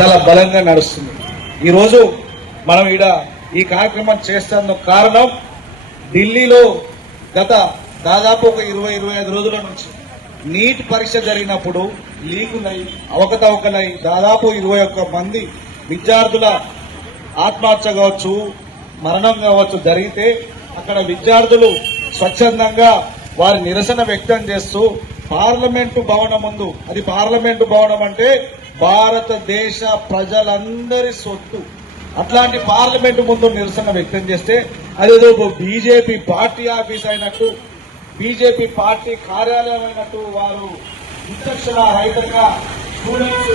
చాలా బలంగా నడుస్తుంది. ఈరోజు మనం ఈ కార్యక్రమం చేస్తున్నందుకు కారణం ఢిల్లీలో గత దాదాపు ఒక 20-25 రోజుల నుంచి నీట్ పరీక్ష జరిగినప్పుడు లీకులై అవకతవకలై దాదాపు 21 మంది విద్యార్థుల ఆత్మహత్య కావచ్చు, మరణం కావచ్చు జరిగితే అక్కడ విద్యార్థులు స్వచ్ఛందంగా వారి నిరసన వ్యక్తం చేస్తూ పార్లమెంటు భవనం ముందు, అది పార్లమెంటు భవనం అంటే భారతదేశ ప్రజలందరి సొత్తు, అట్లాంటి పార్లమెంటు ముందు నిరసన వ్యక్తం చేస్తే అదేదో బీజేపీ పార్టీ ఆఫీస్ అయినట్టు, బీజేపీ పార్టీ కార్యాలయం అయినట్టు వారు విచక్షణ రహితంగా స్టూడెంట్స్,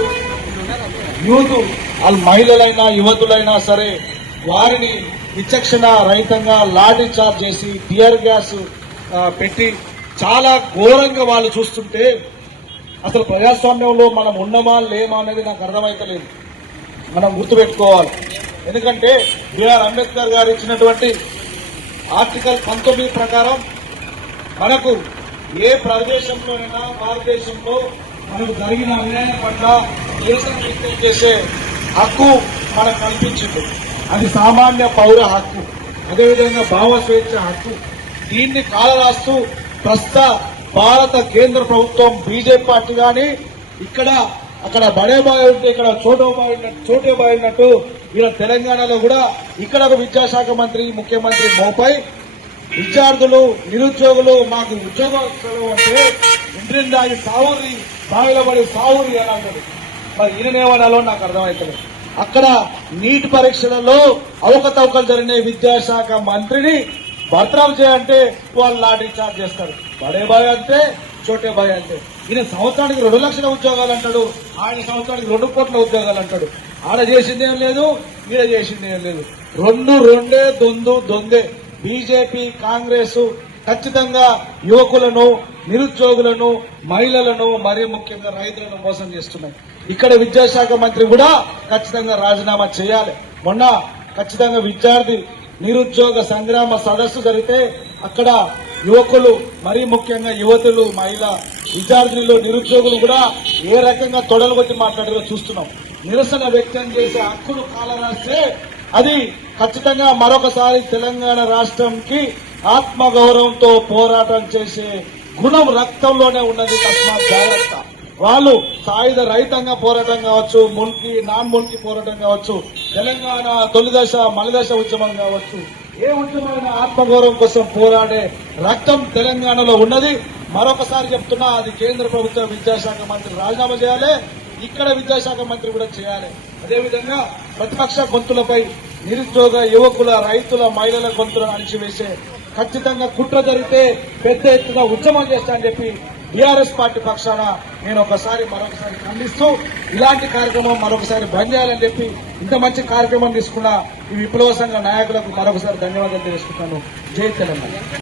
యూత్, వాళ్ళు మహిళలైనా యువతులైనా సరే వారిని విచక్షణ రహితంగా లాఠీ చార్జ్ చేసి టియర్ గ్యాస్ పెట్టి చాలా ఘోరంగా వాళ్ళు చూస్తుంటే అసలు ప్రజాస్వామ్యంలో మనం ఉన్నామా లేమా అనేది నాకు అర్థమైతలేదు. మనం గుర్తుపెట్టుకోవాలి. ఎందుకంటే బిఆర్ అంబేద్కర్ గారు ఇచ్చినటువంటి ఆర్టికల్ 19 ప్రకారం మనకు ఏ ప్రదేశంలోనైనా భారతదేశంలో మనకు జరిగిన అన్యాయం పట్ల నిరసన వ్యక్తం చేసే హక్కు మనకు కల్పించింది. అది సామాన్య పౌర హక్కు, అదేవిధంగా భావ స్వేచ్ఛ హక్కు. దీన్ని కాలరాస్తూ ప్రస్తుత భారత కేంద్ర ప్రభుత్వం బీజేపీ పార్టీ కానీ అక్కడ బడే బాయ్ ఉంటే ఇక్కడ చోటే బాయ్ ఉన్నట్టు ఇలా తెలంగాణలో కూడా ఇక్కడ ఒక విద్యాశాఖ మంత్రి, ముఖ్యమంత్రి మోపై విద్యార్థులు, నిరుద్యోగులు మాకు ఉద్యోగాలు అంటే ఇంటిని దాగి సావురి, బావిలో పడి సావురి అని అంటారు. మరి ఈయననేమనాలో నాకు అర్థమవుతుంది. అక్కడ నీట్ పరీక్షలలో అవకతవకలు జరిగిన విద్యాశాఖ మంత్రిని బర్తరఫ్ చేయంటే వాళ్ళు లాఠీ చార్జ్ చేస్తారు. బడే బాయ్ అంటే చోటే బాయ్ అంటే. ఈయన సంవత్సరానికి 2 లక్షల ఉద్యోగాలు అంటాడు, ఆయన సంవత్సరానికి 2 కోట్ల ఉద్యోగాలు అంటాడు. ఆడ చేసిందేం లేదు, ఈడ చేసిందేం లేదు. రెండే దొందే. బీజేపీ, కాంగ్రెస్ ఖచ్చితంగా యువకులను, నిరుద్యోగులను, మహిళలను, మరీ ముఖ్యంగా రైతులను మోసం చేస్తున్నాయి. ఇక్కడ విద్యాశాఖ మంత్రి కూడా ఖచ్చితంగా రాజీనామా చేయాలి. మొన్న ఖచ్చితంగా విద్యార్థి నిరుద్యోగ సంగ్రామ సదస్సు జరిగితే అక్కడ యువకులు, మరీ ముఖ్యంగా యువతులు, మహిళా విద్యార్థులు, నిరుద్యోగులు కూడా ఏ రకంగా తొడలు కొట్టి మాట్లాడారో చూస్తున్నాం. నిరసన వ్యక్తం చేసే హక్కును కాలరాస్తే అది ఖచ్చితంగా మరొకసారి తెలంగాణ రాష్ట్రంకి ఆత్మగౌరవంతో పోరాటం చేసే గుణం రక్తంలోనే ఉన్నది. తస్మాత్ జాగ్రత్త. వాళ్ళు సాయుధ రహితంగా పోరాటం కావచ్చు, నాన్ ముల్కీ పోరాటం కావచ్చు, తెలంగాణ తొలిదశ మలిదశ ఉద్యమం కావచ్చు, ఏ ఉద్యమైన ఆత్మగౌరవం కోసం పోరాడే రక్తం తెలంగాణలో ఉన్నది. మరొకసారి చెప్తున్నా, అది కేంద్ర ప్రభుత్వ విద్యాశాఖ మంత్రి రాజీనామా చేయాలి, ఇక్కడ విద్యాశాఖ మంత్రి కూడా చేయాలి. అదేవిధంగా ప్రతిపక్ష గొంతులపై నిరుద్యోగ యువకుల, రైతుల, మహిళల గొంతులను అణిచివేసే ఖచ్చితంగా కుట్ర జరిగితే పెద్ద ఎత్తున ఉద్యమం చేస్తా అని చెప్పి టీఆర్ఎస్ పార్టీ పక్షాన నేను మరొకసారి ఖండిస్తూ ఇలాంటి కార్యక్రమం మరొకసారి బంద్ చేయాలని చెప్పి ఇంత మంచి కార్యక్రమం తీసుకున్న ఈ విప్లవ సంఘ నాయకులకు మరొకసారి ధన్యవాదాలు తెలుసుకుంటాను. జై తెలంగాణ.